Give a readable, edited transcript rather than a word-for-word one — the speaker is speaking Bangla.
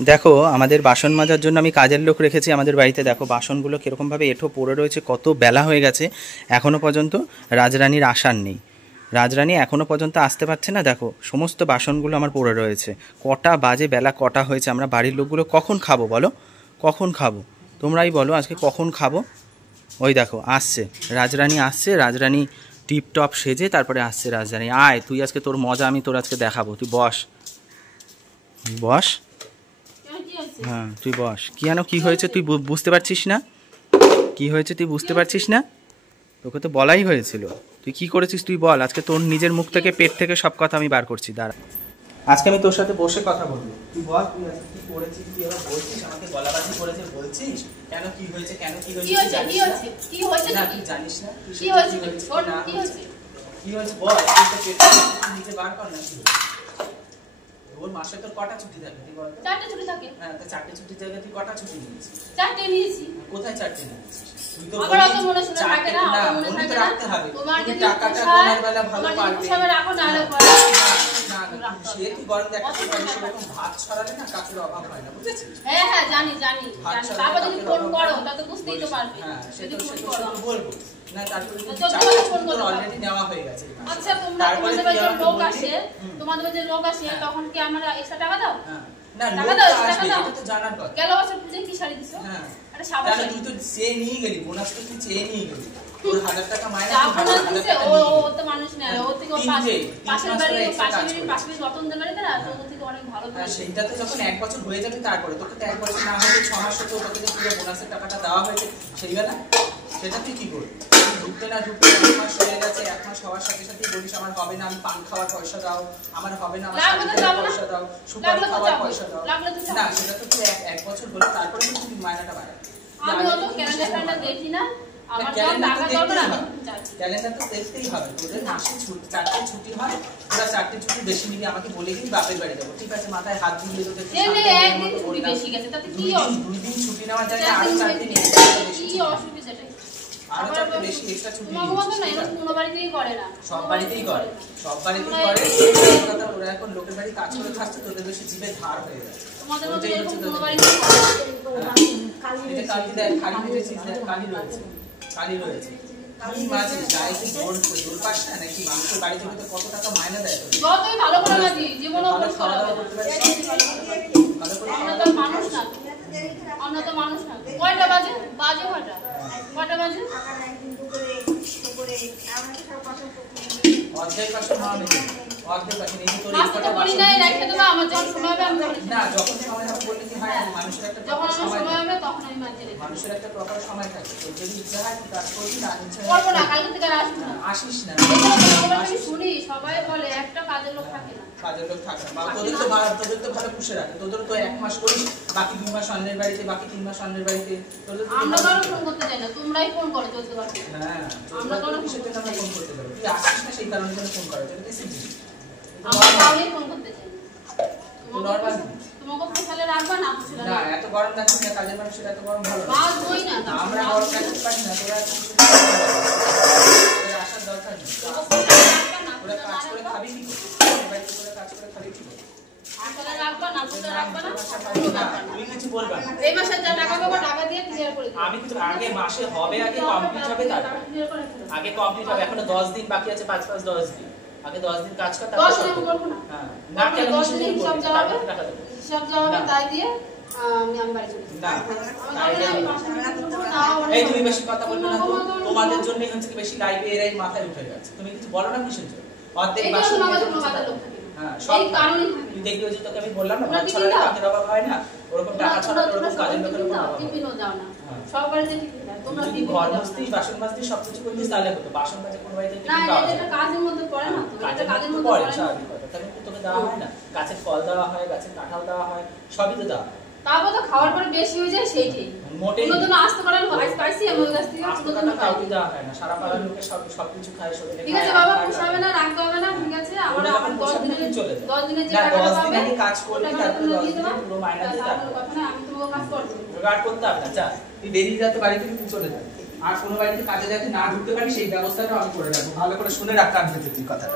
দেখো আমাদের বাসন মাজার জন্য আমি কাজের লোক রেখেছি আমাদের বাড়িতে। দেখো বাসনগুলো কীরকমভাবে এঁঠো পড়ে রয়েছে, কত বেলা হয়ে গেছে এখনও পর্যন্ত রাজরানীর আসার নেই। রাজরানী এখনও পর্যন্ত আসতে পারছে না। দেখো সমস্ত বাসনগুলো আমার পড়ে রয়েছে। কটা বাজে, বেলা কটা হয়েছে, আমরা বাড়ির লোকগুলো কখন খাবো বলো, কখন খাবো তোমরাই বলো, আজকে কখন খাবো? ওই দেখো আসছে রাজরানী, আসছে রাজরানী টিপটপ সেজে তারপরে আসছে রাজরানী। আয় তুই আজকে, তোর মজা আমি তোর আজকে দেখাবো, তুই বস বস। হ্যাঁ তুই বস। কেন কি হয়েছে তুই বুঝতে পারছিস না? কি হয়েছে তুই বুঝতে পারছিস না? তোকে তো বলাই হয়েছিল। তুই কি করেছিস তুই বল, আজকে তোর নিজের মুখ থেকে পেট থেকে সব কথা আমি বার করছি। দাঁড়া, আজকে আমি তোর সাথে বসে কথা বলবো। তুই বল তুই আজকে কি করেছিস, তুই এবার বলছিস আমাকে গলাবাজি করেছে বলছিস। কেন কি হয়েছে, কেন কি হয়েছে কি হয়েছে না তুই জানিস না কি হয়েছে কি হয়েছে বল, তুই তো পেট থেকে নিজে বার কর না। কি ওর মাসে তোর কটা ছুটি থাকে তুই বল? 4টে ছুটি থাকে। হ্যাঁ তো 4টে ছুটির জায়গায় তুই কটা ছুটি নিয়েছিস? 4টে নিয়েছি। কোথায় 4টে নিয়েছিস? তুই তো আবার অত মনে শুনে থাকে না, মনে থাকে না রাখতে হবে। তোমার যদি যদি টাকাটা কোনার বেলা ভালো পারবে হিসাবে রাখো না হলে পরে না সে তুই গরম দেখা সেরকম ভাত ছড়ালে না কাকের অভাব হয় না, বুঝেছিস? হ্যাঁ হ্যাঁ জানি জানি জানি। বাবা যদি ফোন করো তাহলে বুঝতেই তো পারবে। হ্যাঁ সেটা যদি ফোন সেটা করো বলবো না, তারপরে ফোন করো অলরেডি নেওয়া হয়ে গেছে। আচ্ছা তোমাদের বাড়িতে লোক আসে, তোমাদের বাড়িতে লোক আসে তখন কি আমরা এক্সট্রা টাকা দাও? না লোক আসবে এটা তো জানার কথা। গেল বছর পূজায় কি শাড়ি দিছো? হ্যাঁ আরে সাবাস, তাহলে তুই তো চেয়ে নিয়ে গেলি, বোনাস তো তুই চেয়ে নিয়ে গেলি। তোর 1000 টাকা মাইনে যা বোনাস দিছে ও তো মানুষ না, ও থেকে পাশের বাড়ি যতন দেন বাড়িতে না, তো ও থেকে অনেক ভালো। হ্যাঁ সেইটা তো যখন 1 বছর হয়ে যাবে তারপরে, তোকে তো 1 বছর না হলে 6 মাসে তো তোকে যে পুরো বোনাসের টাকাটা দেওয়া হয়েছে সেই বেলা, সেটা তুই কি করবি? ঢুকতে না ঢুকতে 1 মাস হয়ে গেছে, 1 মাস হওয়ার সাথে সাথে বলিস আমার হবে না, আমি পান খাওয়ার পয়সা দাও, আমার হবে না, আমার শাড়ি কেনার পয়সা দাও, সুপারি খাওয়ার পয়সা দাও। না সেটা তো তুই 1 বছর হলে তারপরে তুই মায়নাটা বাড়াবি। আমি অত ক্যালেন্ডার দেখি না, আমার টাকা দরকার আমি যাচ্ছি। ক্যালেন্ডার তো দেখতেই হবে, তোদের মাসে 4টে ছুটি হয়, তোরা 4টে ছুটি বেশি নিবি আমাকে বলে দিবি, বাপের বাড়ি যাবো, ঠিক আছে? মাথায় হাত দিয়ে তোদের একদিন ছুটি বেশি গেছে তাতে কি অসুবিধা? 2 দিন ছুটি নেওয়ার জায়গায় আরো 4 দিন কি অসুবিধা? আরো 4টে বেশি এক্সট্রা ছুটি নিবি। তোমার না এরকম কোনো বাড়িতেই করে না, সব বাড়িতেই করে, সব বাড়িতেই করে। কথা তোরা এখন লোকের বাড়ি কাজ করে খাচ্ছে, তোদের বেশি জিভে ধার হয়ে গেছে। তোমাদের মধ্যে এরকম কোনো বাড়িতেই কালি দেয়, খালি দিয়েছিস, কালি রয়েছে, কালি রয়েছে। কি মাঝে গায়ে কি জোর পাস না নাকি? মানুষের বাড়ি থেকে তো কত টাকা মাইনে দেয় তোদের। যতই ভালো করে মাঝি জীবনও খাওয়া দাওয়া করতে পারছিস, ভালো করে আমরা তো মানুষ না, আমরা তো মানুষ না। কয়টা বাজে? বাজে কয়টা বাজে? অর্ধেক বাসন মারা নেই, অর্ধেক বাসন এই তোর এই কটা বাসন নাই রেখে দেবো, আমার যখন সময় হবে আমি ধরে না, যখন সময় হবে বললে কি হয়? মানুষের একটা যখন সময় হবে তখন আমি মাঝে রেখে মানুষের একটা প্রপার সময় থাকে। তোর যদি ইচ্ছা হয় তুই কাজ করবি, না ইচ্ছা হয় করবো না, কালকে থেকে আর আসবো না। আসিস না। আমি শুনি সবাই বলে একটা কাজের লোক থাকে না, কাজের লোক থাকে না। তোদের তো ভালো পুষে রাখে, তোদের তো 1 মাস করিস, বাকি 2 মাস অন্যের বাড়িতে, বাকি 3 মাস অন্যের বাড়িতে। তোদের আমরা কারো ফোন করতে যাই না, তোমরাই ফোন করো চলতে পারছো। হ্যাঁ আমরা কারো কিসের জন্য আমরা ফোন করতে পারি? তুই আসিস না সেই কারণে জন্য ফোন করা যায়, এটা সিম্পল। আমরা কাউকে ফোন করতে চাই না। তো নরমাল তোমাকে পোষালে রাখবা না, পোষালে না, এত গরম রাখিস না, কাজের মানুষের এত গরম ভালো না। বাদ বই না, আমরা গরম রাখতে পারি না, তোরা আসার দরকার নেই। তোরা কাজ করে খাবি কি করে? বাড়িতে তোরা কাজ করে খাবি কি করে? আসলে রাখবা না, পোষালে রাখবা না। তুই কিছু বলবা না। এই মাসে যা টাকা পাবো টাকা দিয়ে ক্লিয়ার করে দিও। আমি কিছু আগে মাসে হবে, আগে কমপ্লিট হবে, তারপর আগে কমপ্লিট হবে। এখনো 10 দিন বাকি আছে, 5 10 দিন। আগে 10 দিন কাজ কর, তারপর 10 দিন করব না। হ্যাঁ না, কেন 10 দিন হিসাব যা হবে, টাকা দেব, হিসাব যা হবে তাই দিয়ে আমি বাড়ি চলে যাব। না তাই আমি মাসে না। এই তুমি বেশি কথা বলবে না তো। তোমাদের জন্যই হচ্ছে কি বেশি লাইভে এরাই মাথায় উঠে যাচ্ছে। তুমি কিছু বলো না কিসের জন্য? অর্ধেক বাসন আমাদের কোনো কাজের লোক থাকে না। হ্যাঁ সব কারণে তুই দেখবি যে তোকে আমি বললাম না, ভাত ছড়ালে কাকের অভাব হয় না, ওরকম টাকা ছড়ালে ওরকম কাজের লোকের অভাব হয়। টিফিনও যাও না, সব বাড়িতে টিফিন দেয়, তোমরা যদি ঘর মুছতিস, বাসন মাজতিস, সবকিছু করতিস তাহলে হতো। বাসন মাজে কোনো বাড়িতে না, টিফিন পাওয়া যায় এটা কাজের মধ্যে পড়ে না, তো এটা কাজের মধ্যে পড়ে, পড়ে না। স্বাভাবিক কথা। তাহলে তোকে দেওয়া হয় না, গাছের ফল দেওয়া হয়, গাছের কাঁঠাল দেওয়া হয়, সবই তো দেওয়া হয়। তারপর তো খাওয়ার পরে বেশি হয়ে যায় সেইটাই। মোটেই নতুন আসতে পারেন স্পাইসি আমার কাছ থেকে আস্ত কাটা কাউকে দেওয়া হয় না, সারা পাড়ার লোকে সবকিছু খায়, শরীরে ঠিক আছে বাবা, পোষাবে না, রাখতে হবে না, ঠিক আছে? আমরা 10 দিনের চলে যায়। 10 দিনের যে না, টাকাটা 10 পাবে দিন আগে কাজ করবি, তারপর 10 দিন পুরো মাইনে দিতে তারপর কথা না, আমি তোমাকে কাজ করব। জোগাড় করতে হবে না। যা তুই বেরিয়ে যাতে বাড়ি থেকে তুই চলে যা, আর কোনো বাড়িতে কাজে যাতে না ঢুকতে পারি সেই ব্যবস্থাটা আমি করে রাখবো। ভালো করে শুনে রাখ কান পেতে তুই কথাটা।